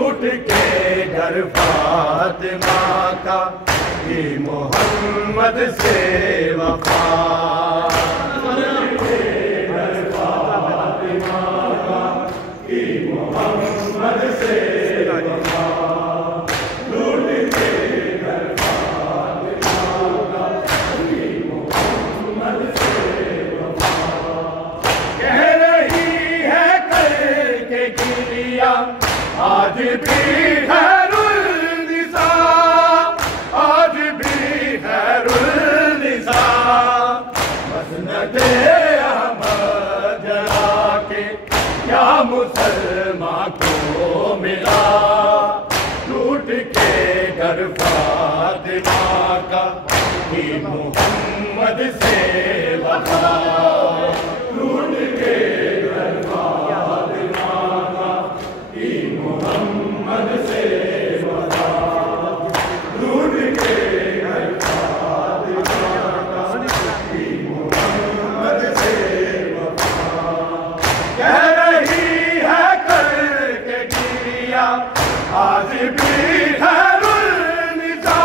लूट के घर फातिमा का कि मोहम्मद से वफा। लूट के घर फातिमा का कि मोहम्मद से वफा। लूट के घर फातिमा का कि मोहम्मद से वफा। कह रही है करके गिरिया आज भी खैरुन्निसा, आज भी खैरुन्निसा। मसनदे अहमद जला के क्या मुसलमान को मिला। लूट के घर फातिमा का कि मोहम्मद से वफा। लूट के घर फातिमा का कि मोहम्मद से वफा। लूट के घर फातिमा का कि मोहम्मद से वफा। कह रही है करके गिरिया आज भी खैरुन्निसा,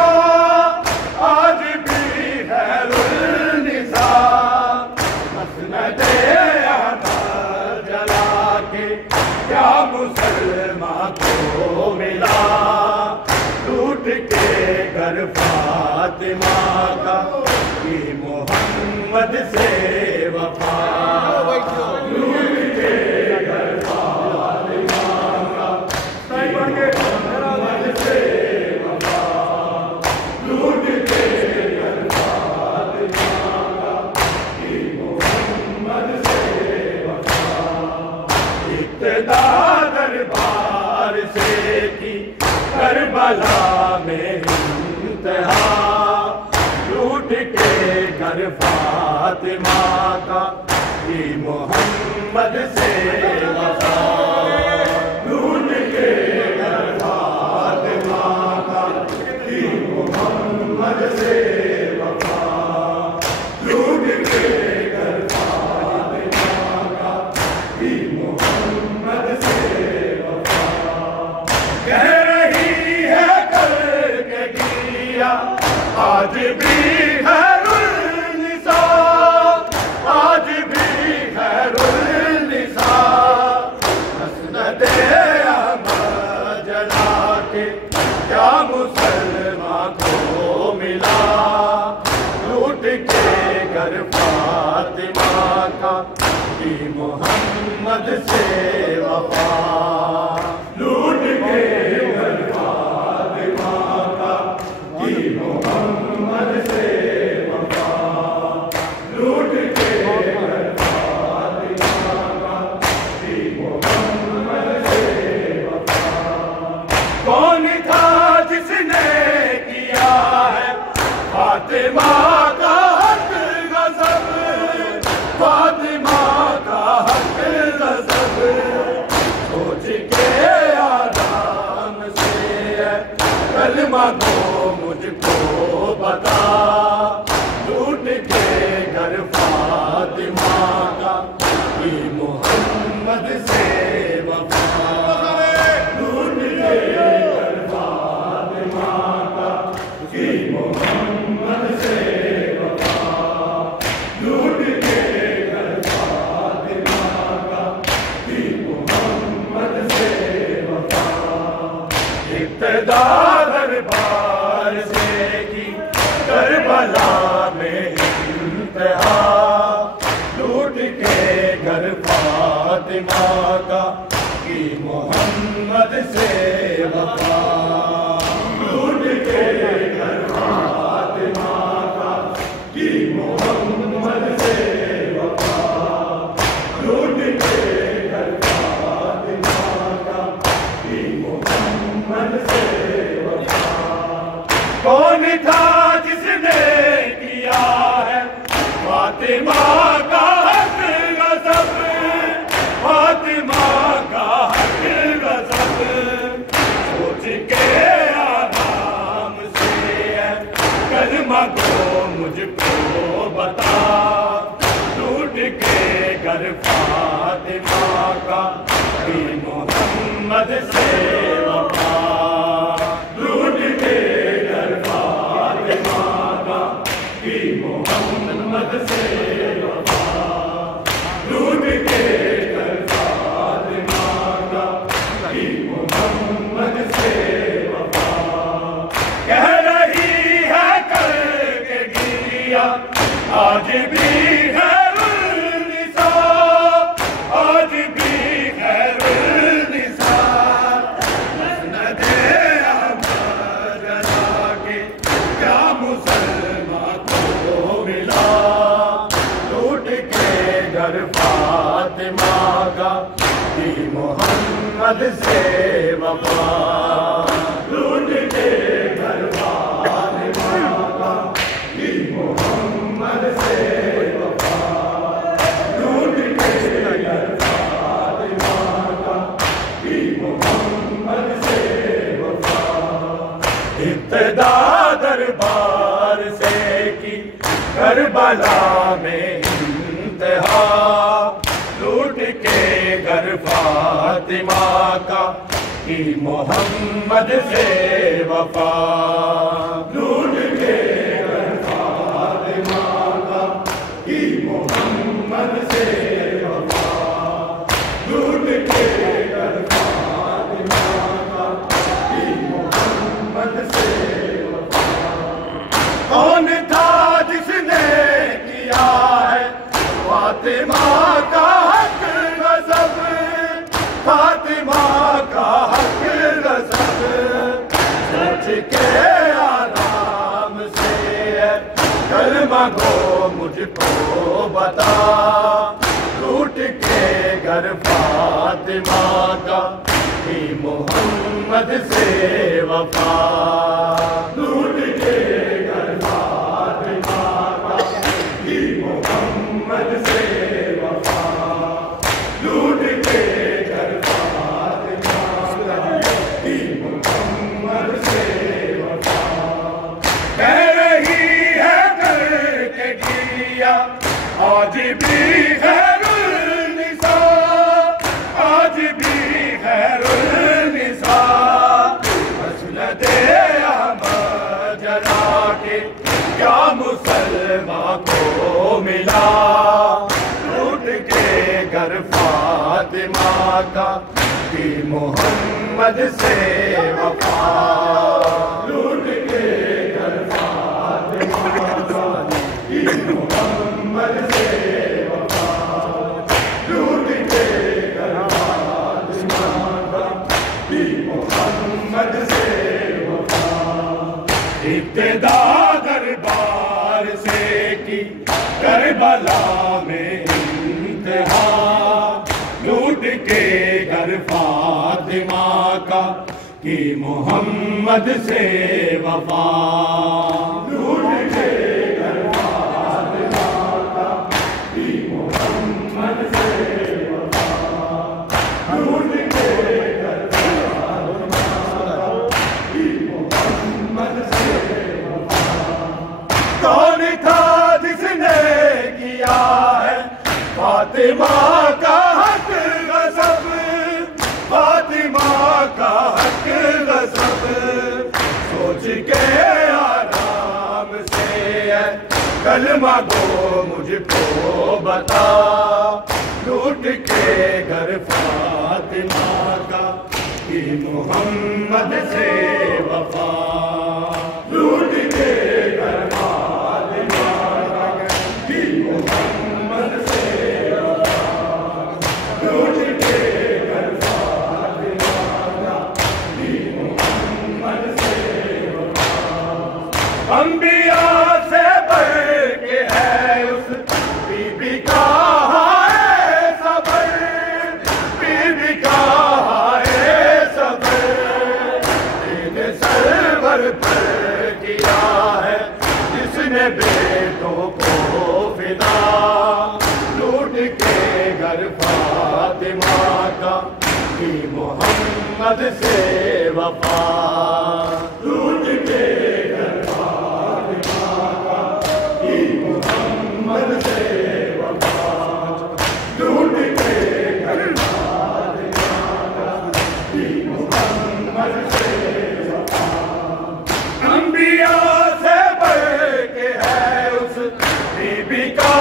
आज भी खैरुन्निसा। मसनदे अहमद जला के क्या मुसलमान को मिला। लूट के घर फातिमा का कि मोहम्मद से वफा। लूट के घर फातिमा का कि मोहम्मद से वफा। लूट के घर फातिमा का कि मोहम्मद से वफा। इब्तिदा दरबार से की करबला में इंतहा। लूट के घर फातिमा का कि मोहम्मद से वफा। लूट के घर फातिमा का कि मोहम्मद से वफा। लूट के घर फातिमा का कि मोहम्मद से वफा। कह रही है करके गिरिया आज भी खैरुन्निसा, आज भी खैरुन्निसा। मसनदे अहमद जला के क्या मुसलमान को मिला। लूट के घर फातिमा का कि मोहम्मद से वफा। लूट के घर फातिमा का कि मोहम्मद से वफा। लूट के घर फातिमा का कि मोहम्मद से वफा। कौन था जिसने किया है फातिमा का हक गज़ब, फातिमा का हक गज़ब। सोच के आराम से कलमा को मुझको बता। लूट के घर फातिमा का कि मोहम्मद से वफा। लूट के घर फातिमा का कि मोहम्मद से वफा। लूट के घर फातिमा का कि मोहम्मद से वफा। इब्तिदा दरबार से की करबला में इंतहा। लूट के घर फातिमा का कि मोहम्मद से वफा। लूट के घर फातिमा का कि मोहम्मद से वफा। लूट के घर फातिमा का कि मोहम्मद से वफा। कौन था जिसने किया है फातिमा का हक गज़ब, फातिमा का हक गज़ब। सोच के आराम से कलमा को मुझको बता। लूट के घर फातिमा का कि मोहम्मद से लूट के घर फातिमा का की मोहम्मद से वफा, लूट के घर फातिमा का की मोहम्मद से वफा। इब्तिदा दरबार से की करबला में इंतहा, लूट के घर फातिमा का की मोहम्मद से वफा, लूट के घर फातिमा का की मोहम्मद से वफा, लूट के घर फातिमा का की मोहम्मद से वफा। कौन था जिसने किया है फातिमा का हक गज़ब, फातिमा का हक गज़ब। सोच के आराम से कलमा को मुझको बता, लूट के घर फातिमा का की मोहम्मद से वफा, लूट के घर फातिमा का की मोहम्मद से वफा, लूट के घर फातिमा का की मोहम्मद से वफा। कह रही है करके गिरिया आज भी खैरुन्निसा, आज भी खैरुन्निसा। मसलते अहमद जला के क्या मुसलमान को मिला, लूट के घर फातिमा का की मोहम्मद से वफा, लूट के घर फातिमा का की मोहम्मद से वफा, लूट के घर फातिमा का की मोहम्मद से वफा। इब्तिदा दरबार से की करबला में इंतहा, लूट के घर फातिमा का की मोहम्मद से वफा, लूट के घर फातिमा का की मोहम्मद से वफा, लूट के घर फातिमा का की मोहम्मद से वफा। कौन था जिसने किया है फातिमा का हक गज़ब, फातिमा का हक गज़ब। सोच के आराम से कलमा को मुझको बता, लूट के घर फातिमा का की मोहम्मद से वफा, लूट के घर फातिमा का की मोहम्मद से वफा, लूट के घर फातिमा का की मोहम्मद से वफा। अंबिया से बढ़ के है उस बीबी का है सबर, बीबी का है सबर। तेरे सरवर पर किया है जिसने बेटों को फिदा, लूट के घर फातिमा का की मोहम्मद से वफा, लूट के घर फातिमा का की मोहम्मद से वफा, लूट के घर फातिमा का की मोहम्मद से वफा। अंबिया से बढ़ के है उस बीबी का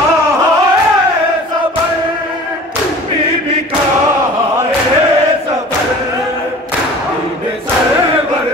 सरवर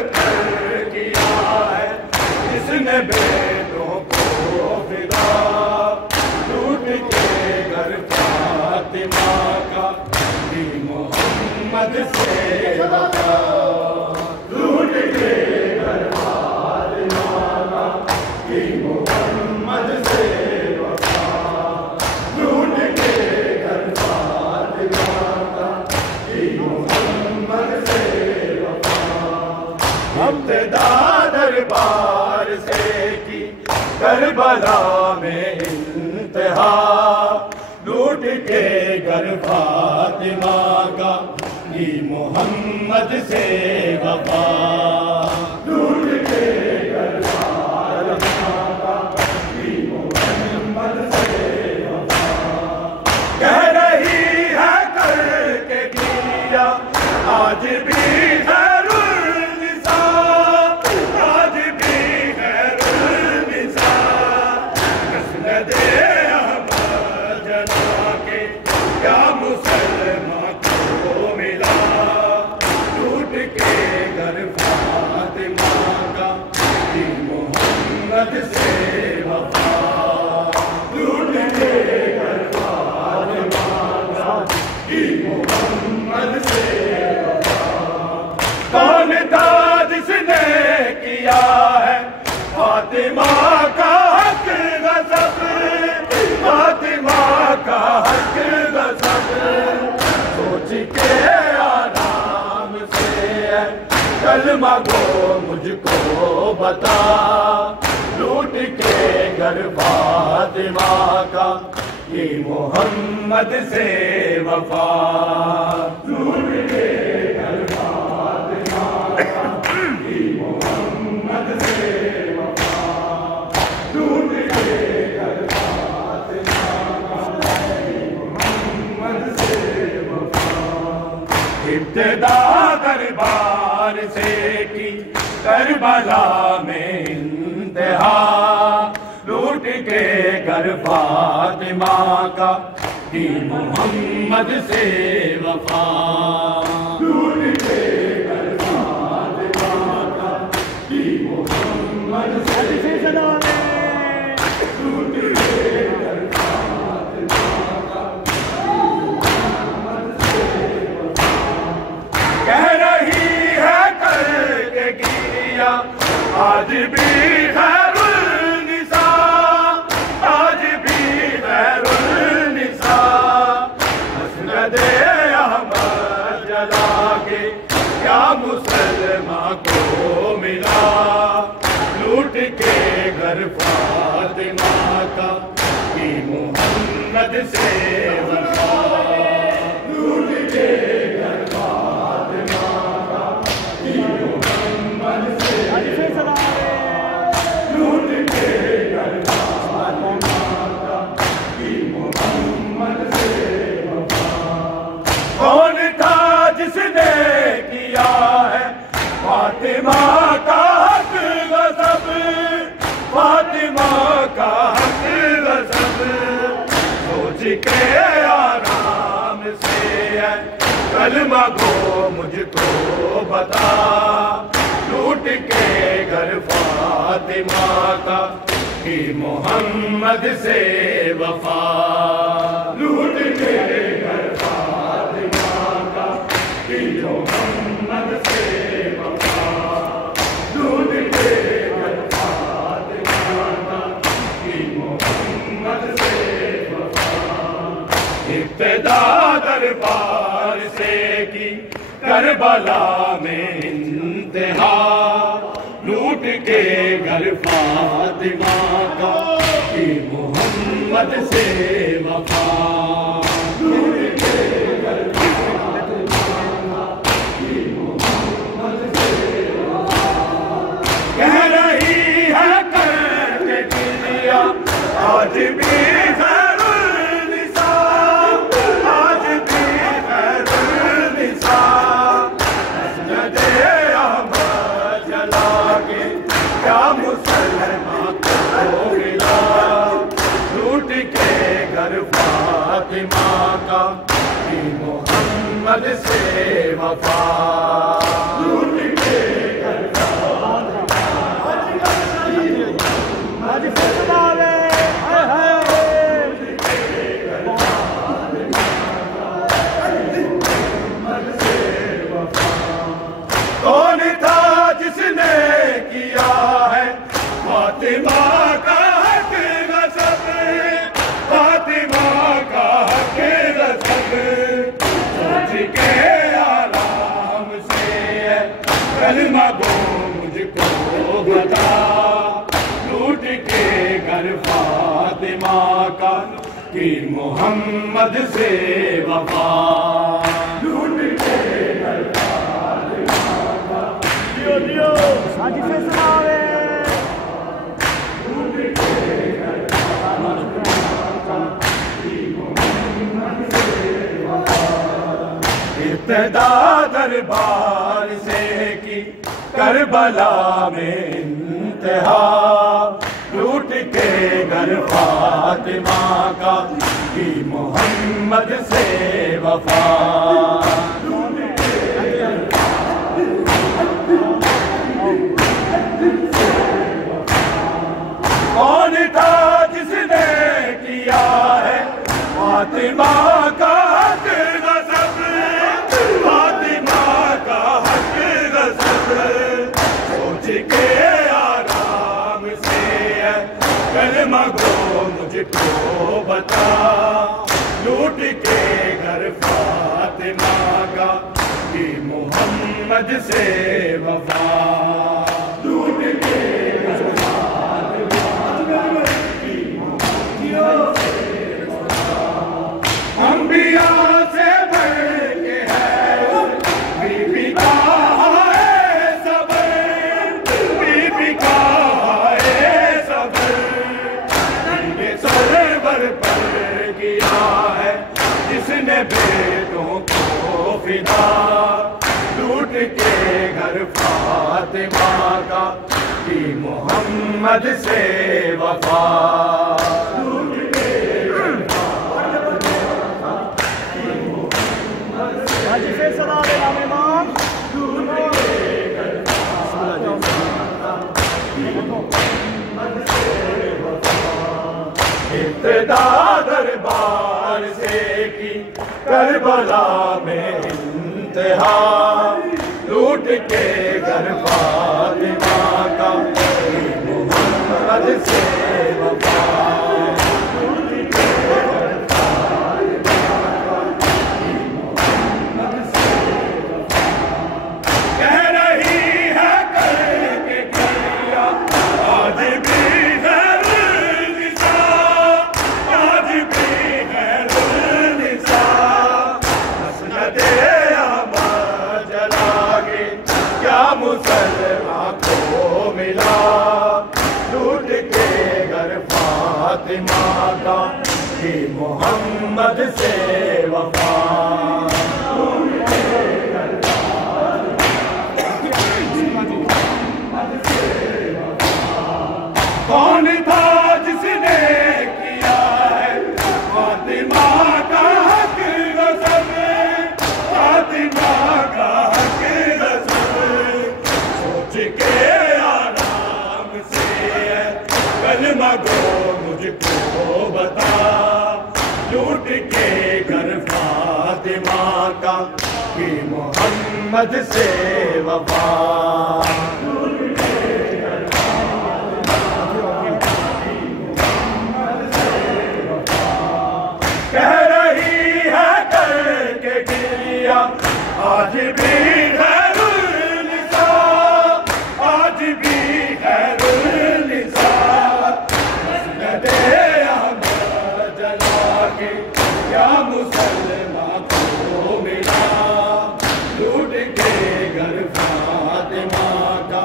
इब्तिदा दरबार से की करबला में इंतहा, लूट के घर फातिमा का की मोहम्मद से वफा, लूट के घर फातिमा का की मोहम्मद से वफा। कह रही है करके किया आज भी खैरुन्निसा, आज भी खैरुन्निसा। मसनद अहमद जना के क्या मुसलमान को मिला, लूट के घर फातिमा का की मोहम्मद से वफा, लूट के घर फातिमा का की मोहम्मद से वफा। कौन था जिसने किया है फातिमा का हक गज़ब, फातिमा का हक गज़ब। सोच के आराम से कलमा गो मुझको बता, लूट के घर फातिमा का ये मोहम्मद से वफा, लूट के घर फातिमा का ये मोहम्मद से वफा, लूट के घर फातिमा का ये मोहम्मद से वफा। इब्तिदा दरबार से की करबला में इंतहा, लूट के घर फातिमा का की मोहम्मद से वफा, लूट के घर फातिमा का की मोहम्मद से वफा, लूट के घर फातिमा का की मोहम्मद से वफा। कह रही है करके किया आज भी खैरुन्निसा, आज भी खैरुन्निसा। मसनद अहमद जना के क्या मुसलमान को मिला, लूट के घर फातिमा का की मोहम्मद से वफा, लूट के घर फातिमा का की मोहम्मद से वफा, लूट के घर फातिमा का की मोहम्मद से वफा। कौन था जिसने किया है फातिमा का हक गज़ब, फातिमा का हक गज़ब। सोच के आराम से कलमा गो मुझको बता, लूट के घर फातिमा का की मोहम्मद से वफा, लूट के घर फातिमा का की मोहम्मद से वफा, लूट के घर फातिमा का की मोहम्मद से वफा। इब्तिदा दरबार से की करबला में इंतहा, लूट के घर फातिमा का की मोहम्मद से वफा, लूट के घर फातिमा का की मोहम्मद से वफा। कह रही है करके किया आज भी खैरुन्निसा, आज भी खैरुन्निसा। मसनद अहमद जना के क्या मुसलमान को मिला, लूट के घर फातिमा का की मोहम्मद से वफा, लूट के घर फातिमा का की मोहम्मद से वफा। कौन था जिसने किया है फातिमा का हक गज़ब, फातिमा का हक गज़ब। सोच के आराम से कलमा गो मुझको बता, लूट के घर फातिमा का कि मोहम्मद से वफा। लूट के घर फातिमा का हाजी फैसल आवे। लूट के घर फातिमा का कि मोहम्मद से वफा। इब्तिदा दरबार से की करबला में इंतहा, लूट के घर फातिमा का कि मोहम्मद से वफा। कौन था जिसने किया है फातिमा का हक गज़ब, फातिमा का हक गज़ब। सोच के आराम से कलमा गो मुझको बता, लूट के घर फातिमा का कि मोहम्मद से वफा। लूट के घर फातिमा की मोहम्मद से वफा। अंबिया से बढ़ के है बीबी का है सबर, बीबी का है सबर। सरवर पर किया है जिसने बेटों को फिदा, लूट के घर फातिमा का कि मोहम्मद से वफा। लूट के घर फातिमा कि मोहम्मद से हाजी फैसल आवे नाम इमाम। लूट के घर फातिमा का कि मोहम्मद से वफा। इब्तिदा दरबार से की करबला में इंतहा, लूट के घर फातिमा का कि मोहम्मद से वफा। लूट के घर फातिमा का कि मोहम्मद से वफा। कह रही है करके किया आज भी मुसलमान को मिला, लूट के घर फातिमा का कि मोहम्मद से वफा। लूट के घर फातिमा कि मोहम्मद से वफा। कौन था जिसने किया है फातिमा का हक गज़ब, फातिमा का हक गज़ब। के आराम से कलमा गो मुझको बता, लूट के घर फातिमा का कि मोहम्मद से वफा। लूट के घर फातिमा कि मोहम्मद से वफा। कह रही है करके किया आज भी मुसलमान को मिला, लूट के घर फातिमा का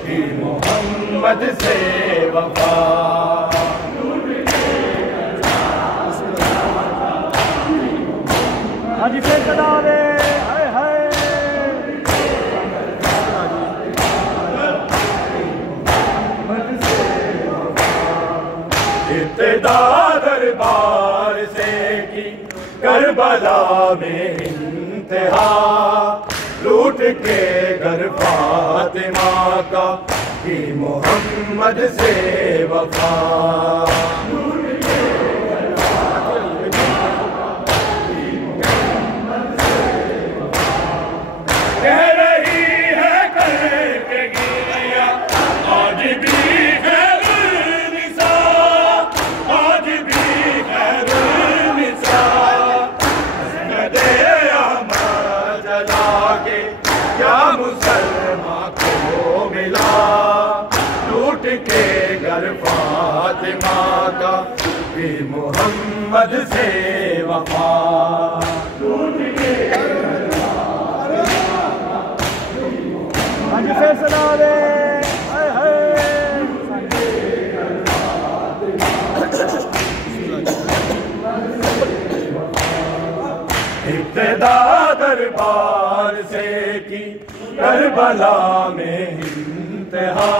कि मोहम्मद से वफा। हाजी फैसल आवे। हाय हाय। इब्तिदा दरबार से की करबला में इंतहा, लूट के घर फातिमा का कि मोहम्मद से वफा। कह रही है करके गिया आज भी है निसा, आज भी है निसा। दे अमर जला के क्या मुसलमान को मिला, बद से वफा हाजी फैसला आवे हाय हाय इब्तिदा दरबार से की करबला में इंतहा